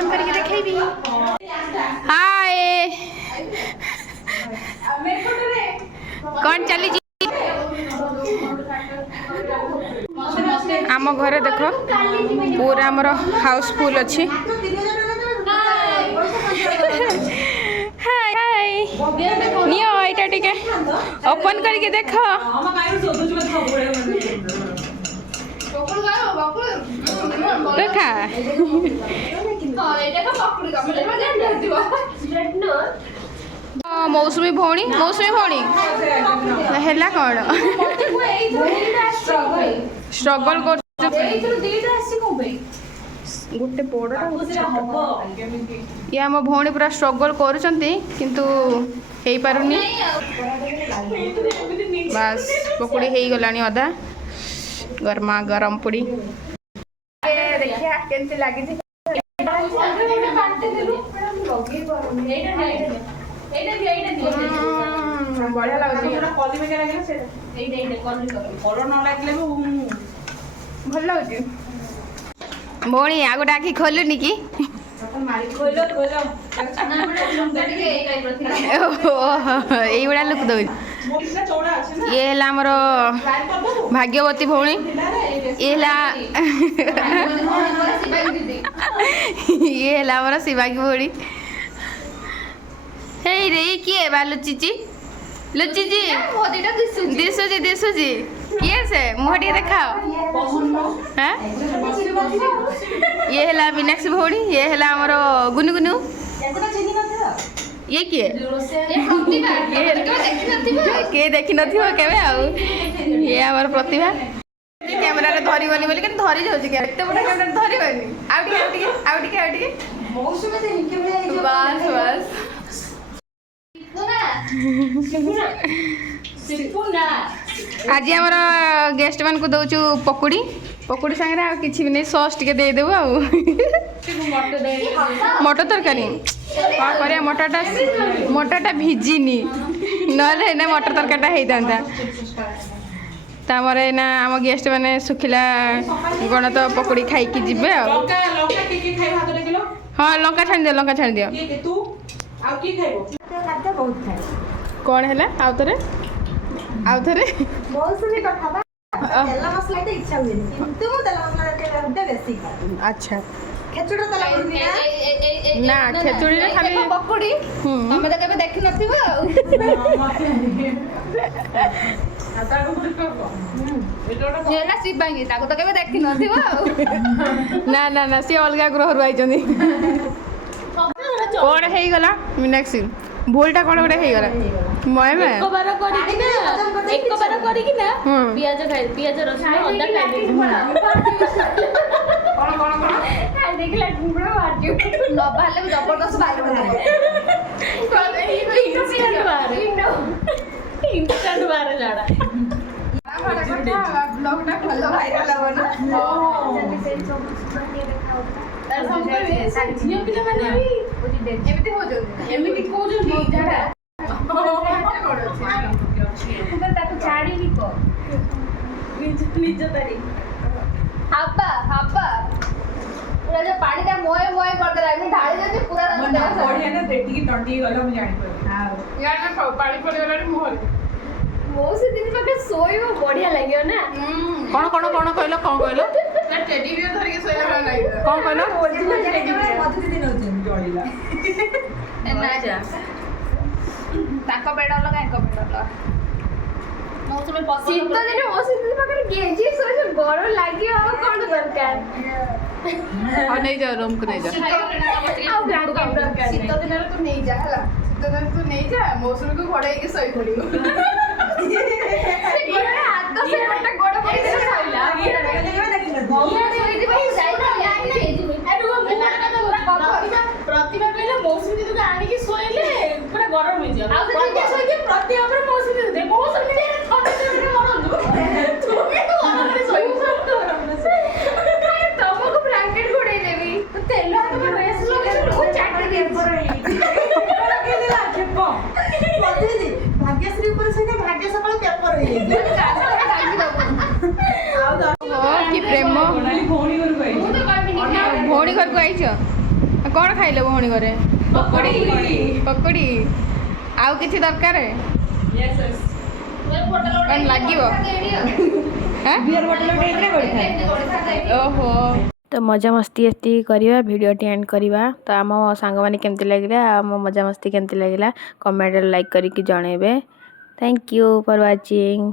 Open करके देखेबी। हाय कौन चली आम घरे देख पूरा आमर हाउसफुल अच्छी। हाय हाय नियो एटा टिके ओपन करके देख देखा मौसुमी भौणी है कौन स्ट्रगल कर गोटे बड़ा ये आम भौणी पूरा स्ट्रगल करूँ बस पकुड़ी हो गला अधा गरमा गरम पुड़ी देखिए केमती लगी बढ़िया भल लगे भौणी आ गोटे आखि खोलुनि कि यही लुक दौ ये है आमर भाग्यवती भौणी ये है आमर शिवांगी भौणी हे रे किए बा लुचिची दिशुची किए से मुह टे देखाओ हाँ ये है मीनाक्षी भौणी ये है आमर गुनु गुनु ये किए किए देखी न ये आमर प्रतिभा कैमेरा धरबनी बोली धरी जाऊँ एत बड़ा कैमेरा धरबनी बस बस आज आमर गेस्ट मान को दौचु पकुड़ी पकुड़ी सागे आ किसी भी नहीं सॉस टिके देदेबू आ मटर तरकारी कौन कर मटरटा भिजिनी ना मटर तरकारीटा होता तामर एना आम गेस्ट मैंने सुखिला गण तो पकुड़ी खाई जी हाँ लंका छाड़ दियो कौन है आउ थे अच्छा ना खेचुड़ी खाली पकुड़ी तुम तो केबे देखि नथिबो ये ना शिवांगी ताको तो केबे देखि नथिबो ना ना ना सी अलगा ग्रह रु आइचंदी कौन है गला मीनाक्षी भूलटा कौन गोटे हो गला मय में एक बार करी ना पियाज खाइ पियाज रसुन अदा खाइ कौन खाइ देखला गुबड़ा मार दियो न बाले जबरदस्त इंस्टेंट बारे जाड़ा ब्लॉगटा भलो वायरल होना पानी मोए मोए कर ढाली पूरा मौसी दिन पाखे सोइबो बढ़िया लागियो ना कौन कहलो टेडी बियर धर के सोइला वाला लागियो कौन कहलो मधु दिन होचन जळिला ना जा ताको बेड अलग एको बेड अलग मौसम में पसंद शीत दिन मौसी दिन पाखे गेजी सोइसे गरम लागियो कोन दरकार और नहीं जा रूम को नहीं जा आ दरकार शीत दिन रे तू नहीं जा हला शीत दिन तू नहीं जा मौसम को घोड़ाई के सोई पड़ियो हाथ से मोटा गोड़ पड़ी से खाइला प्रतिभा कहले मौसमी दीदी आनी की सोइले पूरा गरम हो जाय आ तो सोइ के प्रतिभा पर मौसमी दीदी मौसमी दीदी थोड़े से मरंदु तू भी तो गरम में सोइ तुमको ब्लैंकेट घोड़े देबी तो तेल हाथ में ड्रेस लगे तो चाट दे पर लगे देला छेपो प्रतिदिन भाग्यश्री ऊपर से भाग्य सकाळ पेपर हो कि प्रेम भौणी घर को आइछ कौन खाइले भौणी घरे पकोड़ी आउ किछि दरकार कौन लागिवो ओहो तो मजा मस्ती एति करवा वीडियो एंड करवा तो आम सांग मैंने केमती लगे आम मजा मस्ती केमती लगे कमेंट लाइक करके जनइबे थैंक यू फॉर वाचिंग।